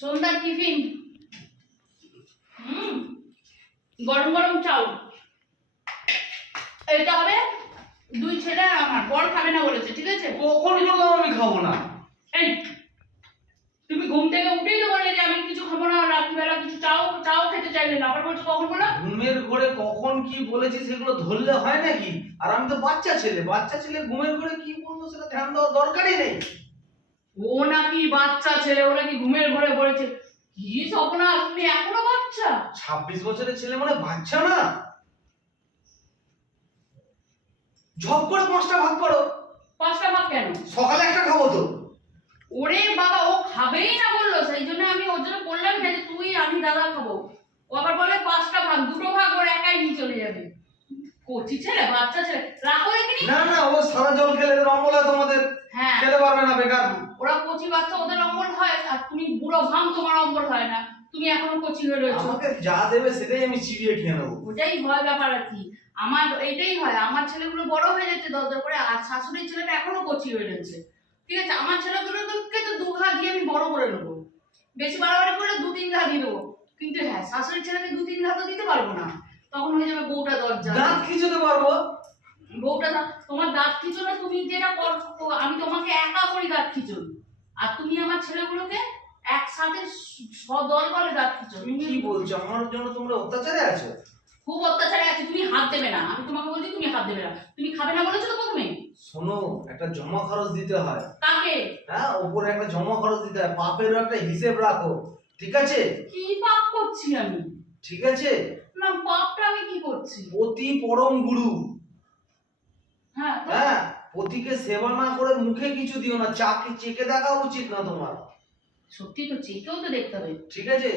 সন্ধ্যার টিফিন গরম গরম চাউ। এটা হবে দুই ছেলে আমার, বড় খাবে না বলেছে, ঠিক আছে? কখন বললাম আমি খাবো না? এই তুমি ঘুম থেকে উঠেই তো বললে যে আমি কিছু খাবো না, রাত্রিবেলা কিছু চাও চাও খেতে চাইলে না, আবার বলছো কখন বলো? ঘুমের ঘরে কখন কি বলেছি সেগুলো ধরলে হয় নাকি? আর আমি তো বাচ্চা ছেলে ঘুমের ঘরে কি বলবো সেটা ধ্যান দেওয়ার দরকারই নেই। ও নাকি বাচ্চা ছেলে, ও নাকি ঘুমের ঘরে বলেছে। কি স্বপ্না, তুমি এখনো বাচ্চা? 26 বছরের ছেলে মানে বাচ্চা না। ঝপ করে 5টা ভাগ করো। 5টা ভাগ কেন? সকালে একটা খাবো তো। ওরে বাবা, ও খাবেই না বললো, সেই জন্য আমি ওর জন্য বললাম যে তুই আমি দাদা খাবো। ও আবার বলে 5টা ভাগ, 2টো ভাগ ওর একাই নিয়ে চলে যাবে। কচি ছেলে, বাচ্চা ছেলে, রাখো এখানে। না না, ও সারা জল খেলে অম্বল হয় তোমাদের। হ্যাঁ, খেতে পারবে না বেকার। ওরা কচি বাচ্চা, ওদের অম্বল হয়, আর তুমি বুড়ো ভাম, তোমার অম্বল হয় না, তুমি এখনো কচি হয়ে রয়েছো। আমাকে যা দেবে সেটাই আমি চিবিয়ে খেয়ে নেবো। ওটাই হয় ব্যাপার আর কি। আমার এটাই হয়, আমার ছেলেগুলো বড় হয়ে যাচ্ছে দরদর করে, আর শাশুড়ির ছেলেটা এখনো কচি হয়ে যাচ্ছে। ঠিক আছে, আমার ছেলেগুলোকে তো 2 ঘা দিয়ে আমি বড় করে নেবো, বেশি বাড়াবাড়ি করলে 2-3 ঘা দিয়ে দেবো। কিন্তু হ্যাঁ, শাশুড়ির ছেলেকে 2-3 ঘা তো দিতে পারবো না, তখন হয়ে যাবে বউটা দরজা। দাঁত খিচুতে পারবো। বউটা তোমার দাঁত খিচো না, তুমি যেটা করো, আমি তোমাকে একা করি দাঁত খিচো, আর তুমি আমার ছেলেগুলোকে একসাথে সদল বলে দাঁত খিচো। তুমি কি বলছো? আমার জন্য তোমরা অত্যাচারে আছো? খুব অত্যাচারে আছে, তুমি হাত দেবে না, আমি তোমাকে বলছি তুমি হাত দেবে না। তুমি খাবে না বলেছো তো প্রথমে। শোনো, একটা জমা খরচ দিতে হয়। কাকে? হ্যাঁ, উপরে একটা জমা খরচ দিতে হয়, পাপেরও একটা হিসেব রাখো, ঠিক আছে? কি পাপ করছি আমি? ঠিক আছে, না, পাপটা আমি কি করছি? পতি পরম গুরু। হ্যাঁ হ্যাঁ, পতিকে সেবা না করে মুখে কিছু দিও না, চাকে চেকে দেখা উচিত না তোমার। সত্যি তো, চেকেও তো দেখতে হবে, ঠিক আছে?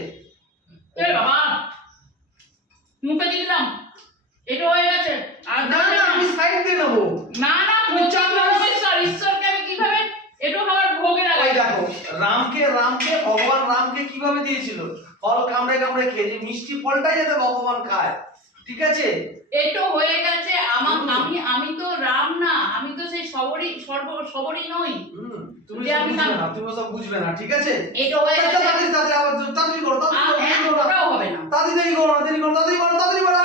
এ বাবা, মুখে দিলাম, এটা হয়ে গেছে। আর না না, আমি সাইড দিয়ে নেবো। না না, তুমি ঈশ্বরকে আমি কিভাবে এটা খাবার ভোগে ওই লাগাই? দেখো, রামকে ভগবান রামকে কিভাবে দিয়েছিল? ফল কামড়ে কামড়ে খেয়ে, যে মিষ্টি ফলটাই যাতে ভগবান খায়, ঠিক আছে? এটা হয়ে গেছে আমি তো রাম না, আমি তো সেই সবরই নই। তুমি যে সব আমি বুঝবে না, তুমি সব বুঝবে না, ঠিক আছে? এটা হয়ে গেছে। তাড়াতাড়ি তাড়াতাড়ি আবার তাড়াতাড়ি করো, ওটাও হবে না। তাড়াতাড়ি করো, দেরি করো, তাড়াতাড়ি করো।